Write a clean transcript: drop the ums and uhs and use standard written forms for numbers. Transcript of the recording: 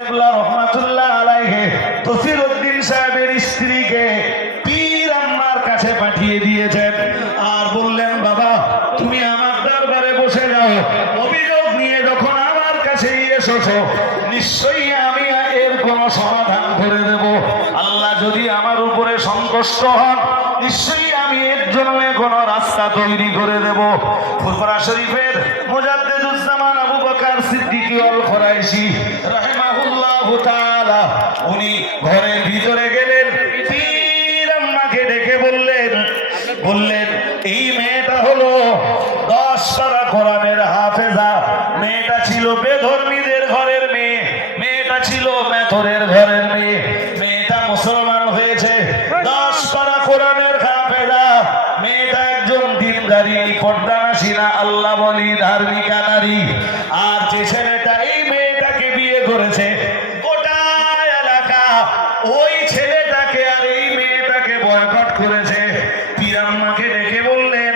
রহমাতুল্লাহ আলাইহি তসিরউদ্দিন সাহেবের স্ত্রীকে পীর আম্মার কাছে পাঠিয়ে দিয়েছেন আর বললেন, বাবা তুমি আমার দরবারে বসে যাও, অভিযোগ নিয়ে যখন আমার কাছে এসেছো নিশ্চয়ই আমি এর কোনো সমাধান করে দেব। আল্লাহ যদি আমার উপরে সন্তুষ্ট হন নিশ্চয়ই আমি এর জন্য কোনো রাস্তা তৈরি করে দেব। ফুরফুরা শরীফের মুজাদ্দিদুজ্জামান আবু বকর সিদ্দিক আল কুরাইশি রাহিমাহুল্লাহু তাআলা উনি ঘরের ভিতরে গেলেন, পীর আম্মাকে ডেকে বললেন এই মেয়েটা হলো 10 পারা কোরআনের হাফেজা, মেয়েটা ছিল বেধর্মীদের ঘরের মেয়ে, মেয়েটা ছিল মেথরের ঘরের মেয়ে, মেয়েটা মুসলমান হয়েছে 10 পারা কোরআনের হাফেজা, মেয়েটা একজন দিনদারি পর্দানাসীনা আল্লাহ বলি ধার্মিকা নারী। আর যে ছেলেটা এই মেয়েটাকে বিয়ে করেছে গোটা এলাকা ওই ছেলেটাকে আর এই মেয়েটাকে বয়কট করেছে। পীর আম্মাকে ডেকে বললেন,